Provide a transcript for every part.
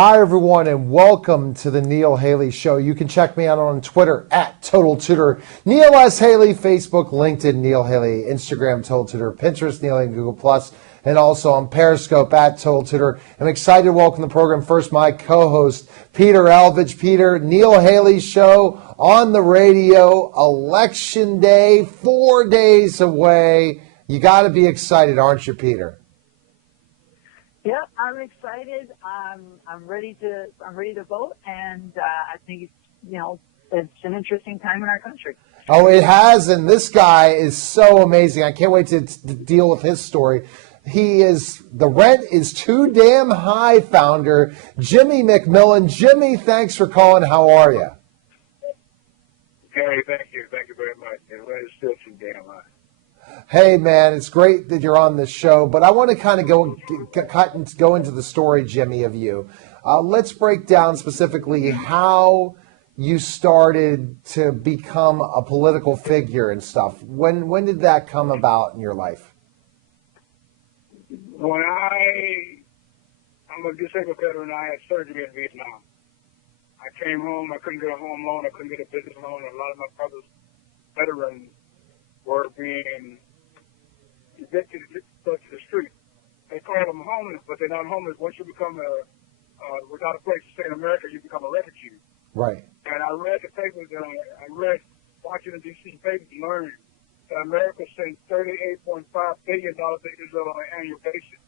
Hi, everyone, and welcome to the Neil Haley Show. You can check me out on Twitter at Total Tutor, Neil S. Haley, Facebook, LinkedIn, Neil Haley, Instagram, Total Tutor, Pinterest, Neil Haley, Google Plus, and also on Periscope at Total Tutor. I'm excited to welcome the program first my co-host, Peter Alvich. Peter, Neil Haley Show on the radio, Election Day, 4 days away. You got to be excited, aren't you, Peter? Yeah, I'm excited. I'm ready to vote, and I think it's an interesting time in our country. Oh, it has, and this guy is so amazing. I can't wait to deal with his story. He is the Rent is Too Damn High founder, Jimmy McMillan. Jimmy, thanks for calling. How are you? Gary, thank you. Thank you very much. The rent is still too damn high. Hey, man, it's great that you're on this show, but I want to kind of go into the story, Jimmy, of you. Let's break down specifically how you started to become a political figure and stuff. When did that come about in your life? When I'm a disabled veteran, I had surgery in Vietnam. I came home, I couldn't get a home loan, I couldn't get a business loan, and a lot of my brothers, veterans, were being evicted to the street. They call them homeless, but they're not homeless. Once you become without a place to stay in America, you become a refugee. Right. And I read the papers, and I read Washington, D.C. papers, and learned that America sends $38.5 billion to Israel on an annual basis.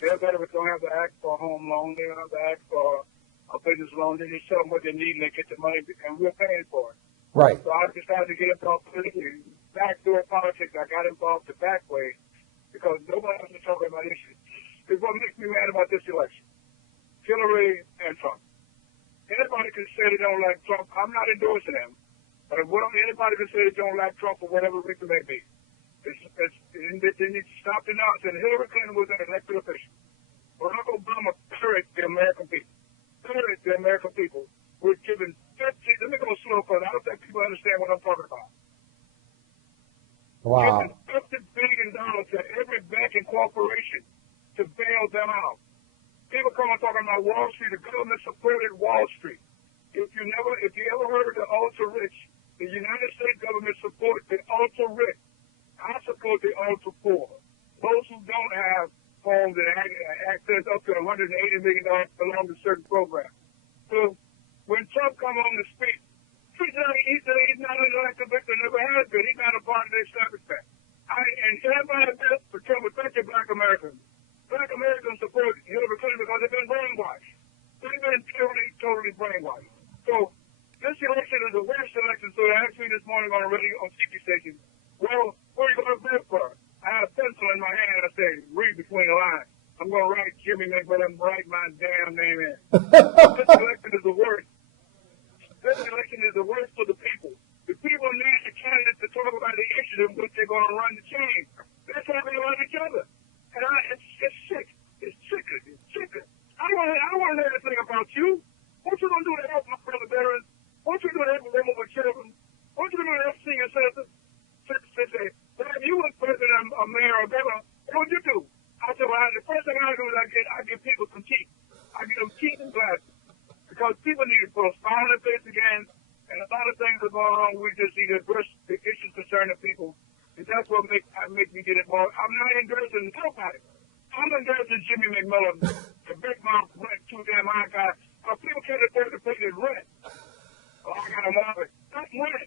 Their veterans don't have to ask for a home loan. They don't have to ask for a business loan. They just tell them what they need, and they get the money, and we're paying for it. Right. So I decided to get involved politically. Backdoor politics, I got involved the back way because nobody else is talking about issues. It's what makes me mad about this election. Hillary and Trump. Anybody can say they don't like Trump. I'm not endorsing them. But anybody can say they don't like Trump for whatever reason may be. They need to stop the nonsense. Hillary Clinton was an elected official. Barack Obama parroted the American people. Parroted the American people. We're giving 50, let me go slow because I don't think people understand what I'm talking about. Wow. Giving $50 billion to every bank and corporation to bail them out. People come on talking about Wall Street, the government supported Wall Street. If you ever heard of the ultra rich, the United States government supports the ultra rich. I support the ultra poor. Those who don't have homes and access up to $180 million belong to certain programs. So when Trump come on to speak, he's not an elected victim, never has been. He's not a part of the establishment. And everybody votes for Trump, especially black Americans. Black Americans support Hillary Clinton because they've been brainwashed. They've been totally brainwashed. So this election is the worst election. So they asked me this morning on the radio on TV station, well, what are you going to vote for? I had a pencil in my hand and I said, read between the lines. I'm going to write Jimmy McMillan, write my damn name in. This election is the worst. This election is the worst for the people. The people need the candidates to talk about the issues in which they're going to run the change. They're talking about each other. And it's sick. It's sick. I don't want to know anything about you. What you going to do to help my brother veterans? What you going to help women with children? What you going to help senior citizens? Say, but if you was president or mayor or governor, what would you do? I said, well, the first thing I do is I give people some teeth. I give them teeth and glasses. Because people need to put a smile on their face again, and a lot of things are going on. We just need to address the issues concerning people. And that's what makes me get involved. I'm not endorsing nobody. I'm endorsing Jimmy McMillan, the big mouth rent, too damn high guy. People can't afford to pay their rent. Oh, I got to love it. That's money.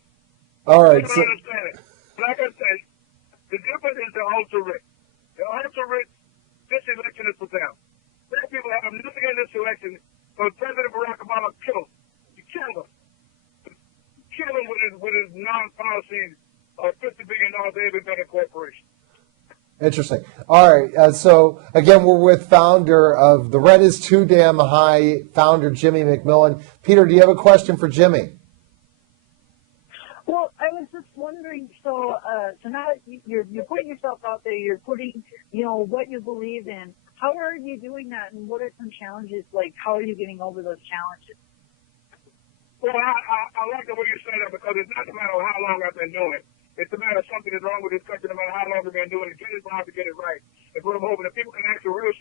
All right. People don't understand it. Like I said, the difference is the ultra rich. The ultra rich, this election is for them. Black people have nothing in this election. So President Barack Obama killed him. He killed him. Killed him with his non-policies of $50 billion to every bank corporation. Interesting. All right. So, again, we're with founder of The Rent is Too Damn High, founder Jimmy McMillan. Peter, do you have a question for Jimmy? Well, I was just wondering, so now you're putting yourself out there, you're putting, what you believe in. How are you doing that, and what are some challenges? Like, how are you getting over those challenges? Well, I like the way you say that because it's not a matter of how long I've been doing it. It's a matter of something is wrong with this country, no matter how long we've been doing it. Get it wrong to get it right. It's what I'm hoping that people can ask the real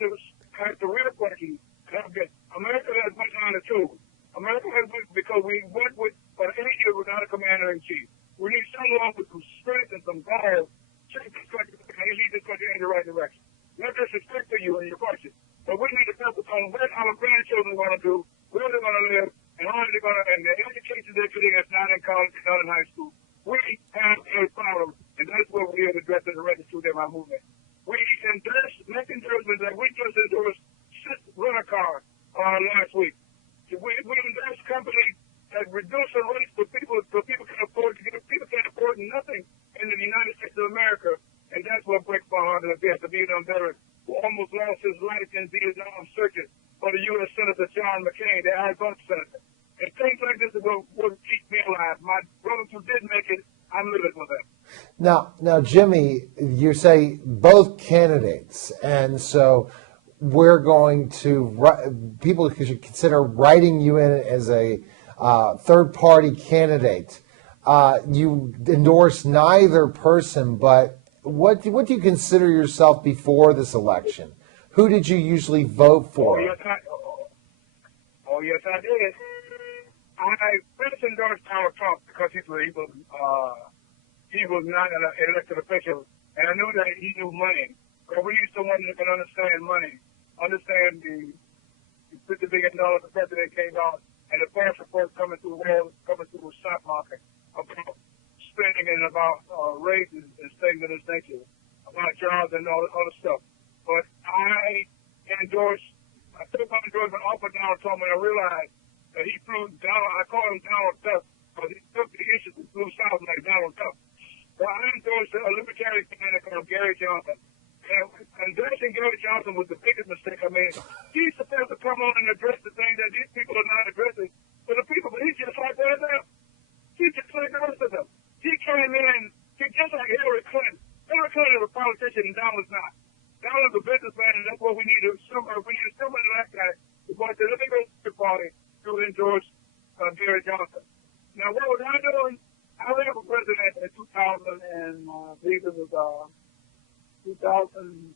questions America has went down the tube. America has went because we went with for 8 years without a commander in chief. We need someone with some strength and some gall to take this country and lead this country in the right direction. No disrespect to you and your question, but we need to focus on what our grandchildren are going to do, where they're going to live, and how they're going to, and the education they're getting that's not in college, not in high school. We have a problem, and that's what we are addressing the Register of my movement. We endorsed, make endorsements that we just endorsed Rent-A-Car last week. We endorsed companies that reduce the rates for people so people can afford to get. People can't afford nothing in the United States of America, and that's what breaks my heart as a Vietnam veteran who almost lost his life in Vietnam searching for the U.S. Senator John McCain, the Arizona senator. And things like this is what will keep me alive. My brothers who did make it, I'm living with them. Now, Jimmy, you say both candidates, and so we're going to people should consider writing you in as a third-party candidate. You endorse neither person, but what do you consider yourself before this election? Who did you usually vote for? Oh, yes, I did. I first endorsed Donald Trump because he was not an elected official, and I knew that he knew money. But we need someone that can understand money, understand the $50 billion the president came out, and the first report coming through the stock market about spending and about raises and things of this nature, about jobs and all other stuff. But I took my endorsement off of Donald Trump when I realized that he flew Donald. I call him Donald Duck because he took the issues and flew south like Donald Duck. So I endorsed a libertarian candidate called Gary Johnson. And endorsing Gary Johnson was the biggest mistake I made. He's supposed to come on and address the things that these people are not addressing for the people, but he's just like that now. He's just like the rest of them. He came in, just like Hillary Clinton. Hillary Clinton was a politician and Donald's not. Donald's a businessman, and that's what we need. We need somebody like that to go to the Liberty Party to endorse Gary Johnson. Now, what was I doing? I ran for president in 2000, and I believe it was 2012.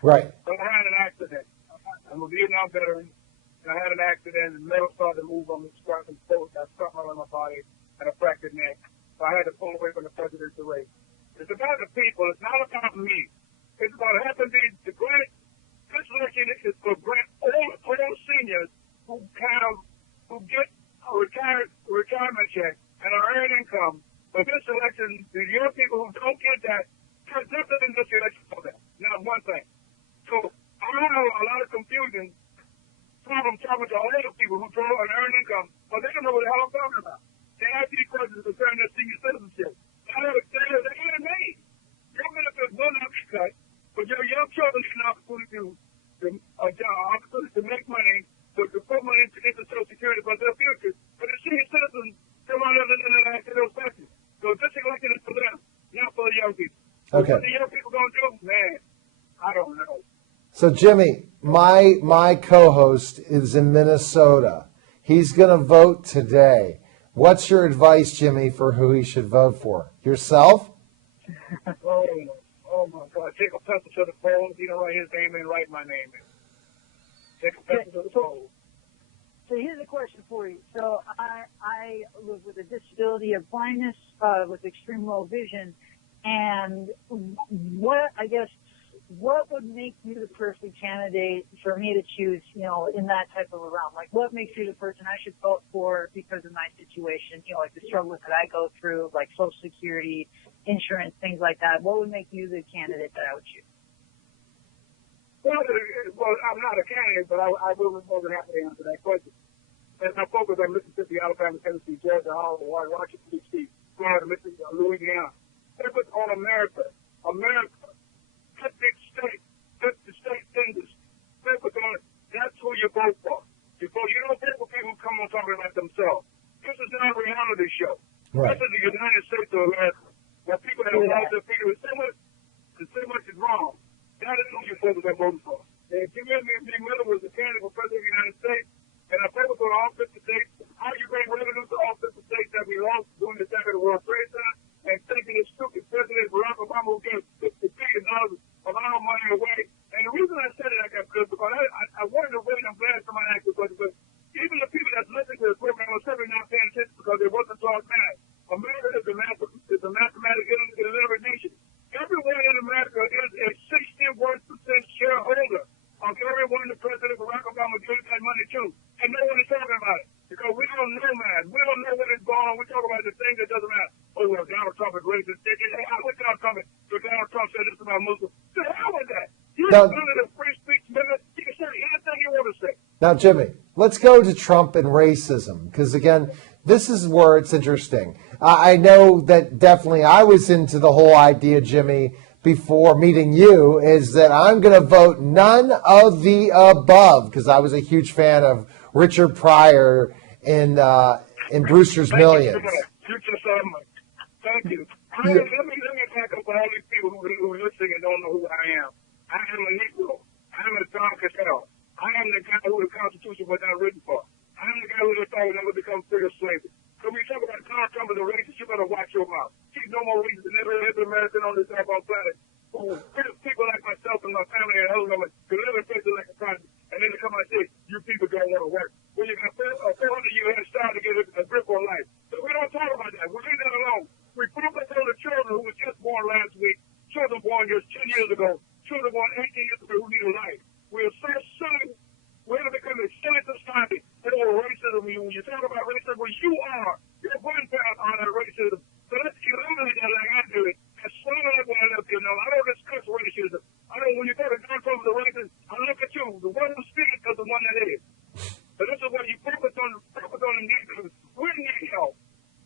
Right. But I had an accident. I'm a Vietnam veteran, and I had an accident, and metal started to move on me, starting to float. I struck my body and a fractured neck. So I had to pull away from the presidential race. It's about the people. It's not about me. It's about helping the great. This election is for all seniors who get a retirement check and are earning income. But this election, the young people who don't get that, there's nothing in this election for them. Not one thing. So I have a lot of confusion from talking to all the people who draw and earn income, but they don't know what the hell I'm talking about. They ask these questions concerning their senior citizenship. They're made. Your benefits will not be cut, but your young children get an opportunity to make money, to put money into Social Security for their future. But the senior citizens come on other than that after those questions. So this election is for them, not for the young people. Okay. What the young people going to do, man, I don't know. So, Jimmy, my co-host is in Minnesota. He's going to vote today. What's your advice, Jimmy, for who he should vote for? Yourself? Oh my God! Take a pencil to the polls. You don't write his name in, write my name in. Take a pencil to the polls. So here's a question for you. So I live with a disability of blindness, with extreme low vision, and what would make you the perfect candidate for me to choose, in that type of a realm? Like, what makes you the person I should vote for because of my situation, like the struggles that I go through, like Social Security, insurance, things like that? What would make you the candidate that I would choose? Well, I'm not a candidate, but I will be more than happy to answer that question. As I focus on Mississippi, Alabama, Tennessee, Georgia, Hawaii, Washington, D.C., Florida, Mississippi, Louisiana. Focus on America. America. That big state. That's the state things. Focus on it. That's who you vote for. You don't vote for people who come on talking about themselves. This is not a reality show. Right. This is the United States of America. Where people that lost their freedom so much is wrong. That is who you're supposed to be voting for. And Jimmy Miller was the candidate for president of the United States, and I focus on all 50 states. How you bring revenue to all 50 states that we lost during the second World Trade Center, and taking this stupid president Barack Obama who gave $50 billion of our money away. And the reason I said it like that is because but even the people that listen to the program are simply not paying attention because they wasn't taught math. America is a mathematic illiterate nation. Everyone in America is a 61% shareholder of everyone the President Barack Obama gave that money to. And no one is talking about it because we don't know math. We don't know what is going on. We talk about the thing that doesn't matter. Oh, well, Donald Trump is racist. Hey, I wish Donald Trump said this about Muslims. To hell with that. You're under the free speech limit. You can say anything you want to say. Now, Jimmy, let's go to Trump and racism, because, again, this is where it's interesting. I know that definitely I was into the whole idea, Jimmy, before meeting you, is that I'm going to vote none of the above, because I was a huge fan of Richard Pryor in Brewster's Millions. Thank you. Let me back up for all these people who are listening and don't know who I am. I am a Negro. I am a Don Cassell. I am the guy who the Constitution was not written for. I am the guy who thought would never become free of slavery. So when you talk about Donald Trump as a racist, you better watch your mouth. He's no more racist than every American on this doggone planet. Who people like myself and my family and other women could live in places like the country, and then they come out and say, you people don't want to work. Well, you got a 400-year head start to get a grip on life. So we don't talk about that. We leave that alone. We focus on the children who were just born last week, children born just 10 years ago, children born 18 years ago who need a life. We are so silly. We're going to become a silly society for racism. When you talk about racism, well, you are. Your grandparents are that racism. So let's eliminate that like I do it. And slow everyone up, you know. I don't discuss racism. I don't, when you go to Donald Trump as a racist, I look at you. The one who's speaking is the one that is. So this is what you focus on the negatives. We need help.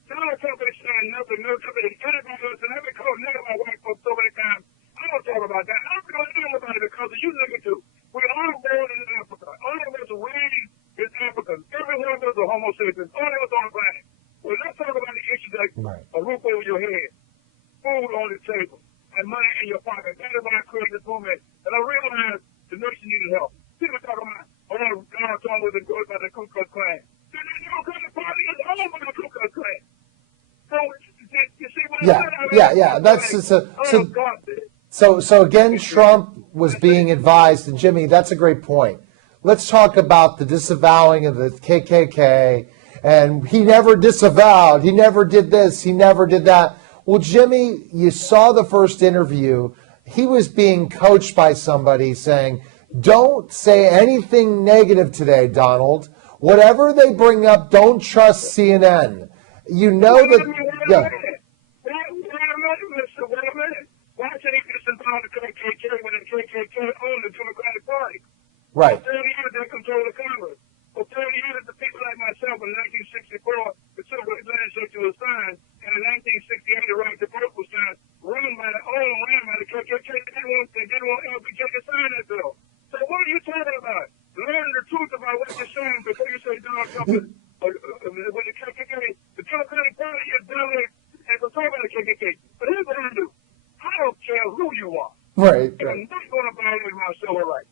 Donald Trump is saying nothing, no company. Anybody else, and every call negative about white folks so many times. I don't talk about that. I don't know anything about it because of you niggas too. We're all born in Africa. All of us are raised in Africa. Every one of us are Homo sapiens. All of us on the planet. Well, let's talk about the issues like a roof over your head, food on the table, and money in your pocket. That is why I created this movement. And I realized the nation needed help. People talk about, Donald Trump was endorsed by the Ku Klux Klan. The Democratic Party is owned by the Ku Klux Klan. So, you see what Yeah. That's so again, Trump was being advised, and Jimmy, that's a great point. Let's talk about the disavowing of the KKK, and he never disavowed, he never did this, he never did that. Well, Jimmy, you saw the first interview. He was being coached by somebody saying, don't say anything negative today, Donald. Whatever they bring up, don't trust CNN. You know that... Yeah. Why should he disempower the KKK when the KKK own the Democratic Party? Right. For 30 years, they control the Congress. For 30 years, the people like myself in 1964, the civil rights legislature was signed, and in 1968, the right to vote was signed, ran by the KKK. They didn't want LBJ to sign that bill. So what are you talking about? Learn the truth about what you're saying before you say Donald Trump is with the KKK. The Democratic Party is down there and controlled by the KKK. But here's what I do. I don't care who you are. Right. And I'm not going to violate my civil rights.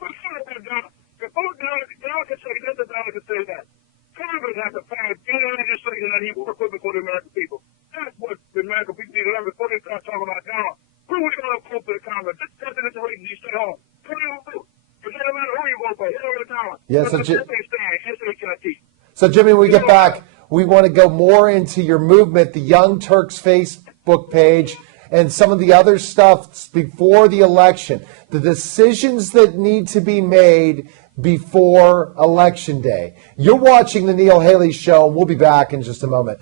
But before Donald can say this, Donald can say that. Congress has to pass any legislation that he worked with before the American people. That's what the American people need to learn before they start talking about Donald. Who are we going to vote for the Congress? This president's a racist. You stay home. Who do you vote? It doesn't matter who you vote for. It's over the time. Yeah, So Jimmy, when we get back, we want to go more into your movement, the Young Turks Facebook page, and some of the other stuff before the election, the decisions that need to be made before Election Day. You're watching the Neil Haley Show. We'll be back in just a moment.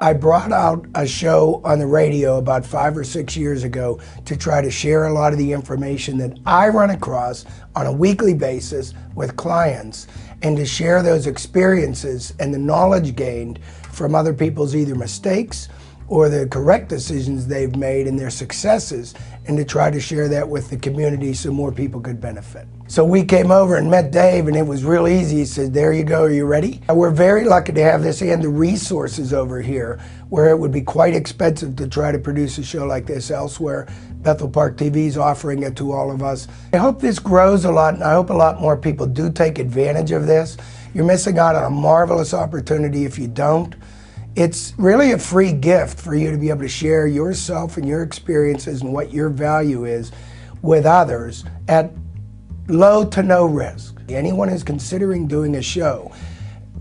I brought out a show on the radio about 5 or 6 years ago to try to share a lot of the information that I run across on a weekly basis with clients, and to share those experiences and the knowledge gained from other people's either mistakes or the correct decisions they've made and their successes, and to try to share that with the community so more people could benefit. So we came over and met Dave, and it was real easy. He said, there you go, are you ready? We're very lucky to have this and the resources over here, where it would be quite expensive to try to produce a show like this elsewhere. Bethel Park TV is offering it to all of us. I hope this grows a lot, and I hope a lot more people do take advantage of this. You're missing out on a marvelous opportunity if you don't. It's really a free gift for you to be able to share yourself and your experiences and what your value is with others at low to no risk. Anyone who's considering doing a show,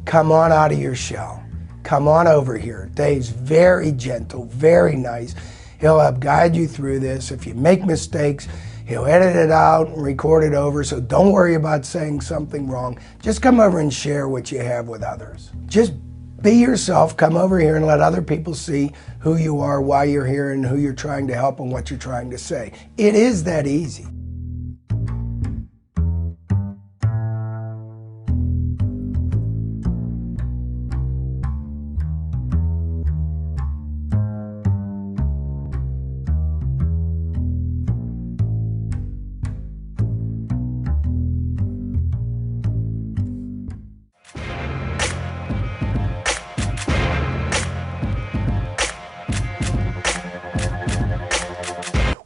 come on out of your shell. Come on over here. Dave's very gentle, very nice. He'll help guide you through this. If you make mistakes, he'll edit it out and record it over, so don't worry about saying something wrong. Just come over and share what you have with others. Just be yourself, come over here and let other people see who you are, why you're here, and who you're trying to help and what you're trying to say. It is that easy.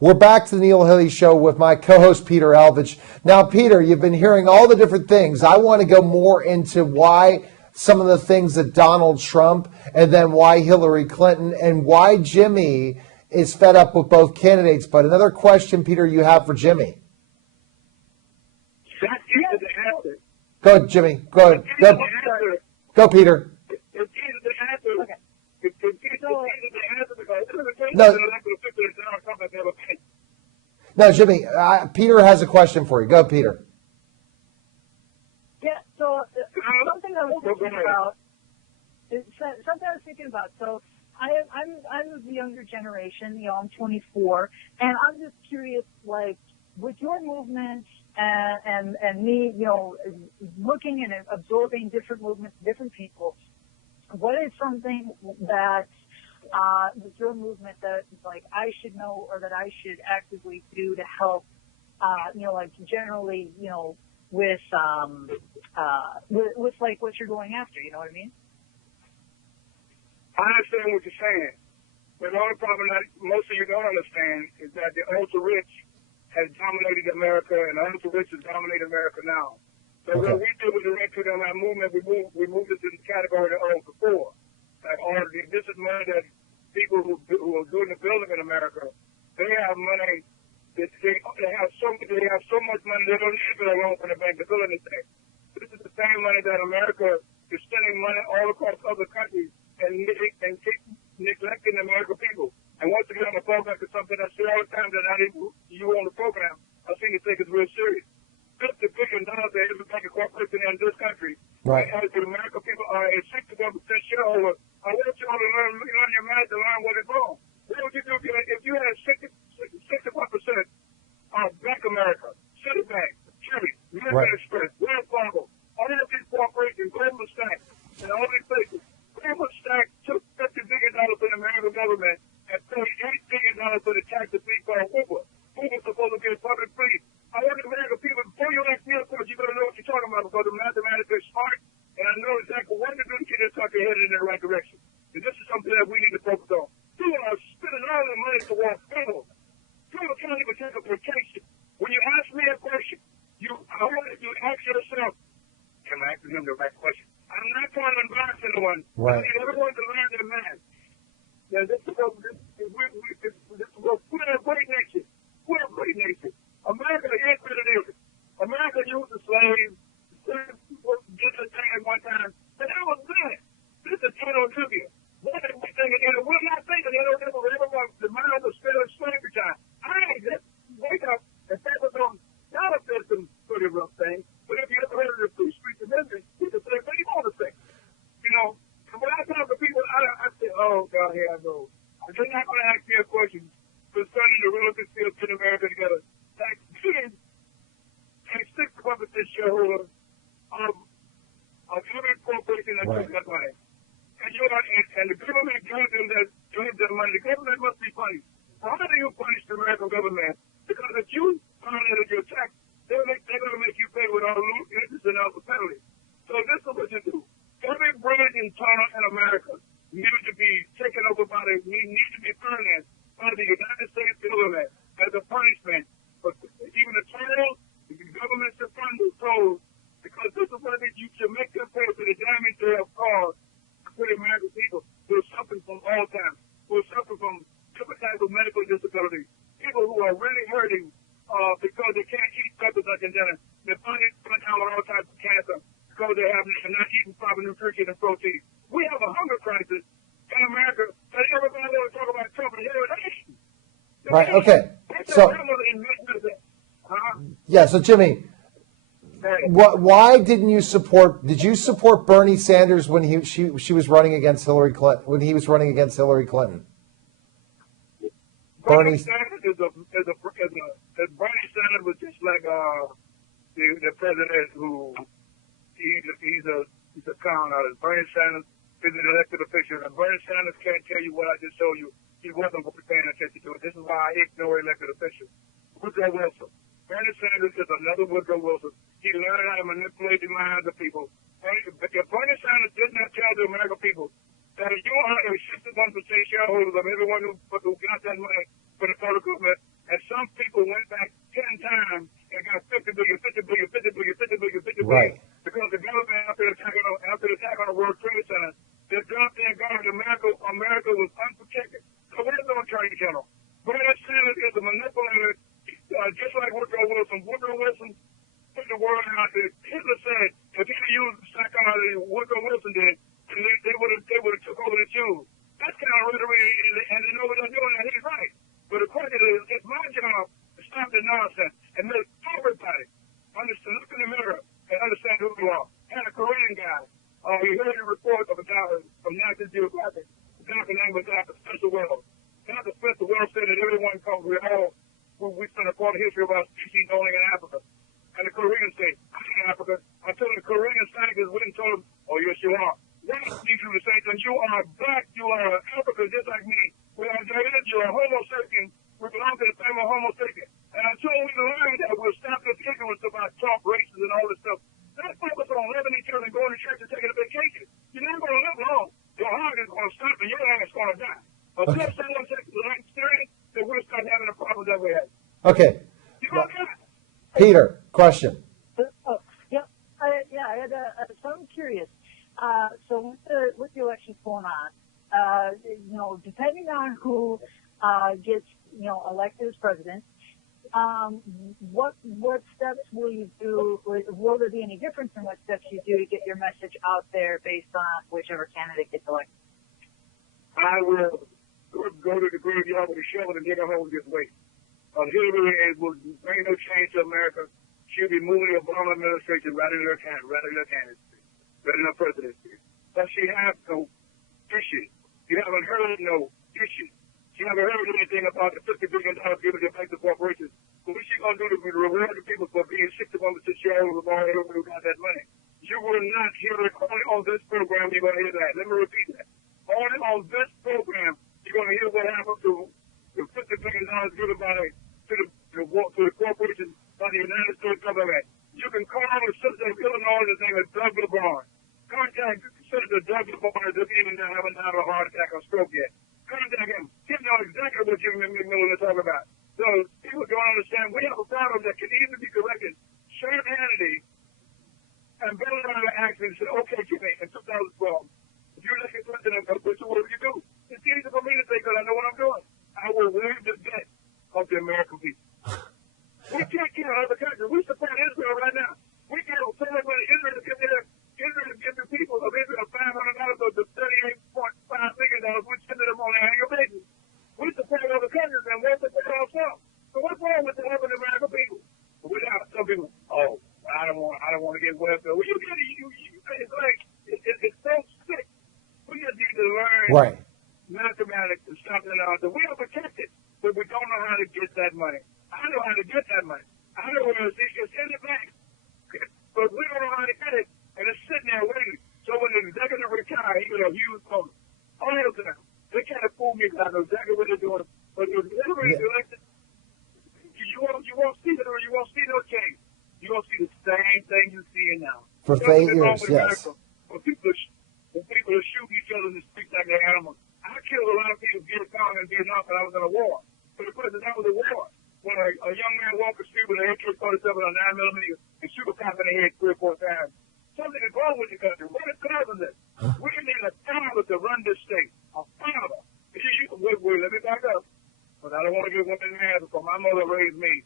We're back to the Neil Haley Show with my co-host Peter Alvich. Now, Peter, you've been hearing all the different things. I want to go more into why some of the things that Donald Trump and then why Hillary Clinton and why Jimmy is fed up with both candidates. But another question, Peter, you have for Jimmy. That's easy to answer. Go ahead, Jimmy. Go ahead. It's easy to answer. Go, Peter. It's easy to answer. Okay. It's easy to answer because it's the case No. that elected officials that Donald Trump has never paid. No, Jimmy, Peter has a question for you. Go, Peter. Yeah, so something I was thinking about, so I'm of the younger generation, I'm 24, and I'm just curious, like, with your movement and me, looking and absorbing different movements, different people, what is something that with your movement that like I should know or that I should actively do to help, like generally, with like what you're going after, you know what I mean? I understand what you're saying, but the only problem that most of you don't understand is that the ultra rich has dominated America, and the ultra rich has dominated America now. So Okay. what we did with the rent to them that movement, we moved it to the category that owned before. Like this is money that people who are doing the building in America, they have money. They have so much money they don't need a loan from the bank to build anything. This is the same money that America is spending money all across other countries and neglecting the American people. And once again, on the program, is something I say all the time that you on the program, I think you take it's real serious. $50 billion that every bank and corporation in this country. Right. As the American people are a 61% shareholder, I want you all to learn your math to learn what is wrong. What would you do if you had 61% of Bank America, Citibank, Chevy, American Right. Express, Wells Fargo, all of these corporations, Goldman Sachs, and all these places. Goldman Sachs took $50 billion from the American government and paid $8 billion for the tax fee called Uber. Uber's supposed to get public free. I want the American people, before you ask me a question, you better know what you're talking about because the mathematics is smart, and I know exactly what to do to get this country headed in the right direction. And this is something that we need to focus on. People are spending all their money towards funerals. People can't even take a vacation. When you ask me a question, I want you to ask yourself, can I ask him the right question? I'm not trying to embarrass anyone. Right. I need everyone to learn their math. Now, we're a great nation. We're a great nation. America is what it is. America used the slaves. Slaves did the thing at one time. But that was good. This is total trivia. We're not thinking the mind was still in slavery time. I ain't just wake up and think we're going to not have said some pretty rough things. But if you ever heard of the Free Speech Amendment, you can say what you want to say. And when I talk to people, I say, oh, God, here I go. They're not going to ask me a question concerning the relative still put America together. Like, kids, a 61% shareholder of every corporation that took that money. And the government gave them that money. The government must be punished. Why do you punish the American government? Because if you violated your tax, they're going to make you pay with all the interest and all the penalties. So this is what you do. Every bridge and tunnel in America needs to be taken over needs to be financed by the United States government as a punishment. But even the tunnels, the government should fund those tolls because this is what it is. You should make them pay for the damage they have caused to the American people. The disability, people who are really hurting because they can't eat peppers like dinner. They're finding out with all types of cancer because they're not eating proper nutrition and protein. We have a hunger crisis in America that everybody always talk about Trump and nation. Right. Okay. So yeah. So Jimmy, why didn't you support? Did you support Bernie Sanders when she was running against Hillary Clinton? When he was running against Hillary Clinton? Bernie Sanders Bernie Sanders was just like the president who he's a con artist. Bernie Sanders is an elected official, and Bernie Sanders can't tell you what I just told you. He wasn't paying attention to it. This is why I ignore elected officials. Woodrow Wilson. Bernie Sanders is another Woodrow Wilson. He learned how to manipulate the minds of people. If Bernie Sanders did not tell the American people that if you are a 61% shareholder of everyone who got that money for the federal government, and some people went back 10 times and got 50 billion, 50 billion, 50 billion, 50 billion, 50 billion, right. because the government, after the attack on the World Trade Center, they dropped their guard. America was unprotected. So what is the Attorney General? Bernie Sanders is a manipulator, just like Woodrow Wilson. Woodrow Wilson put the word out there. Hitler said if he had used the psychology Woodrow Wilson did, they would have took over the Jews. That's kind of rhetoric, and they know what they're doing, and he's right. But the question is, it's my job to stop the nonsense and make everybody understand, look in the mirror and understand who you are. And a Korean guy, he heard a report of a guy from National Geographic. The guy's name was Dr. Spencer Wells. Dr. Spencer Wells said that everyone comes, we spend a part of history of our species only in Africa. And the Koreans say, I'm in Africa. Until the Korean scientists went and told them, oh, yes, you are. White people the same thing. You are black. You are African, just like me. We are Jared. You are Homo sapien. We belong to the family of Homo sapien. And until we learn that, we'll stop this ignorance about talk races and all this stuff. Let's focus on loving each other and going to church and taking a vacation. You're not going to live long. Your heart is going to stop and your ass is going to die. Until someone takes the right experience, then we'll start having the problems that we have. Okay. Peter, question. So I'm curious. So with the elections going on, depending on who gets, elected as president, what steps will you do? Will there be any difference in what steps you do to get your message out there based on whichever candidate gets elected? I will go to the graveyard with a shovel and dig a hole this way. Hillary will bring no change to America. She'll be moving the Obama administration right in her candidacy, right in her presidency. But she has no issues. You haven't heard no issues. You haven't heard anything about the $50 billion given to banks and corporations. What is she going to do to reward the people for being 61% shareholders of all everyone who got that money? You will not hear it only on this program. You're going to hear that. Let me repeat that. Only on this program, you're going to hear what happened to the $50 billion given to the corporations by the United States government. You can call the citizen of Illinois, his name is Doug LeBron. Contact Senator Doug LeBron, who doesn't even haven't had a heart attack or stroke yet. Contact him. He knows exactly what Jimmy McMillan is talking about. So people don't understand. We have a problem that can easily be corrected. Sean Hannity and Bill O'Reilly actually said, okay, Jimmy, in 2012, if you're elected president, what do you do? It's easy for me to say because I know what I'm doing. I will waive the debt of the American people. We can't kill other countries. We support Israel right now. We can't tell everybody Israel to give the people of Israel $500 or the $38.5 million, which send them on an annual basis. We support other countries and we'll support ourselves. So what's wrong with the helping the American people? Without some people, I don't want to get welfare. Well, you get it. It's like it's so sick. We just need to learn mathematics and something else. We are protected, but we don't know how to get that money. I know how to get that money. I know where it's just send it back. But we don't know how to get it, and it's sitting there waiting. So when the executive retire, he get a huge bonus. All of them. They can't fool me because I know exactly what they're doing. But if Hillary is elected, you won't see it, or you won't see no change. You won't see the same thing you're seeing now. For 8 years, yes. When people are shooting each other in the streets like they're animals. I killed a lot of people in Vietnam and Vietnam when I was in a war. But the question, that was a war. When a young man walked the street with an AK-47 or 9mm and shoot a cop in the head 3 or 4 times. Something is wrong with the country. What is causing this? We need a father to run this state. A father. Let me back up. But I don't want to get women mad because my mother raised me.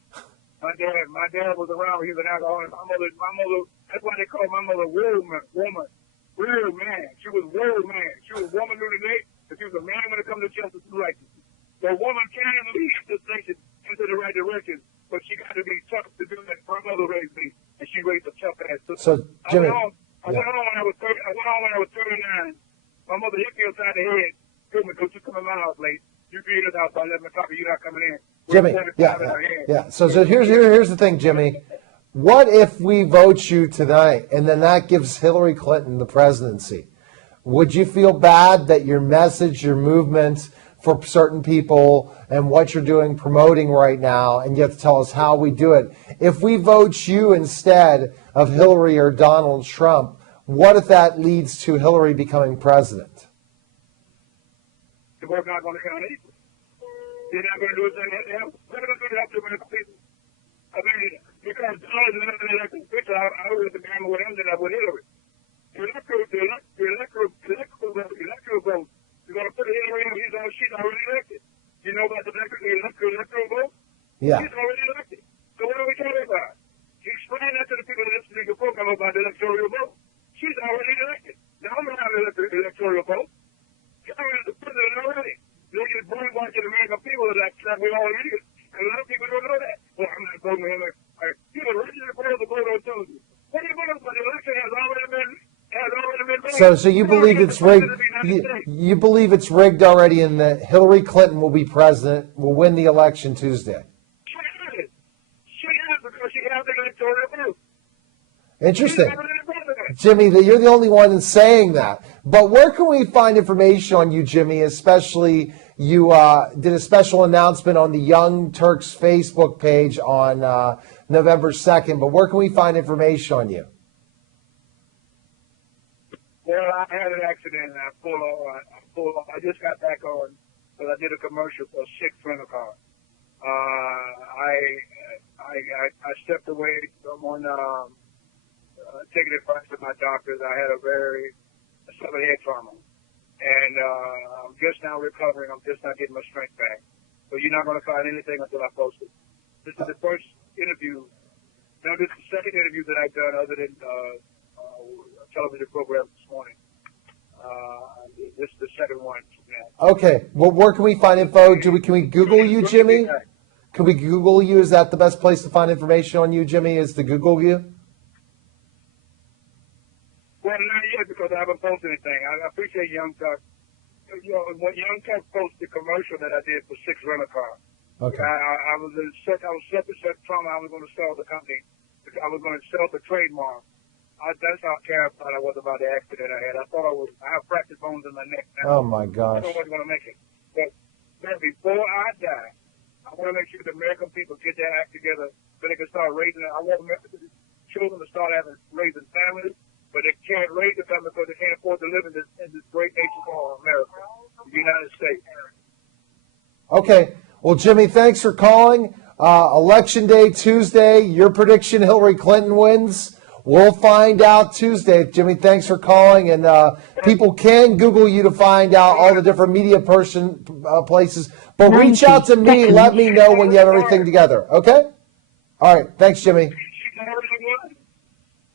My dad was around. He was an alcoholic. My mother. That's why they call my mother woman. Real man. She was real man. She was a woman through the day, but she was a man when it comes to justice and righteousness. The woman can lead this nation into the right direction, but she got to be tough to do that. My mother raised me, and she raised a tough ass sister. So, Jimmy, I went on when I was 30. I went on when I was 39. My mother hit me upside the head. Told me, "Don't you come in my house late? You be in this house by 11 o'clock, and you're not coming in." Jimmy, yeah. So here's the thing, Jimmy. What if we vote you tonight, and then that gives Hillary Clinton the presidency? Would you feel bad that your message, your movement for certain people, and what you're doing, promoting right now, and you have to tell us how we do it? If we vote you instead of Hillary or Donald Trump, what if that leads to Hillary becoming president? The work not going to count either. They're not going to do it. They're going to do it after people. I mean, because Donald is not an elected official, I would have the game with him than I would Hillary. The electoral vote, you're going to put Hillary in, she's already elected. You know about the electoral vote? Yeah. She's already elected. So what are we talking about? Explain that to the people that listen to your program about the electoral vote. She's already elected. Now I'm going to have an electoral vote. Hillary is the president already. They just brainwashing the American people that we all need. And a lot of people don't know that. Well, I'm not voting for Hillary. You know, register for the vote on Tuesday. What are you voting for? The election has already been voted. So you believe it's rigged? You believe it's rigged already, and that Hillary Clinton will be president, will win the election Tuesday? She has because she has the electoral vote. Interesting. Jimmy, you're the only one saying that. But where can we find information on you, Jimmy? Especially, you did a special announcement on the Young Turks Facebook page on November 2nd. But where can we find information on you? Well, I had an accident and I just got back on because I did a commercial for a Six rental car. I stepped away from taking advice from my doctors. I had a severe head trauma. And I'm just now recovering. I'm just not getting my strength back. So you're not going to find anything until I post it. This is the first interview. No, this is the second interview that I've done other than a television program this morning. This is the second one. Now. Okay. Well, where can we find info? Can we Google you, Jimmy? Can we Google you? Is that the best place to find information on you, Jimmy, is to Google you? Well, not yet because I haven't posted anything. I appreciate Young Tuck. You know, when Young Tuck posted the commercial that I did for Six Rental Car, okay. I was set to trauma. I was going to sell the company. I was going to sell the trademark. That's how terrified I was about the accident I had. I thought I have fractured bones in my neck now. Oh my gosh. I wasn't going to make it. But before I die, I want to make sure the American people get their act together so they can start raising. I want children to start raising families. But they can't raise the family because they can't afford to live in this great nation called America, the United States. Okay. Well, Jimmy, thanks for calling. Election Day, Tuesday. Your prediction, Hillary Clinton wins. We'll find out Tuesday. Jimmy, thanks for calling. And people can Google you to find out all the different media places. But reach out to me. Let me know when you have everything together. Okay? All right. Thanks, Jimmy.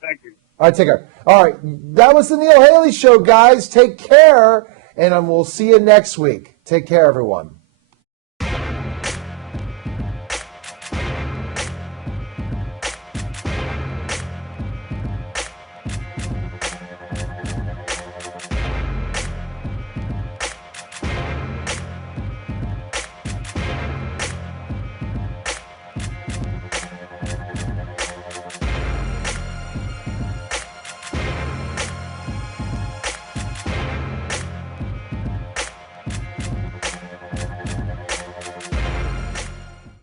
Thank you. All right, take care. All right, that was the Neil Haley Show, guys. Take care, and we'll see you next week. Take care, everyone.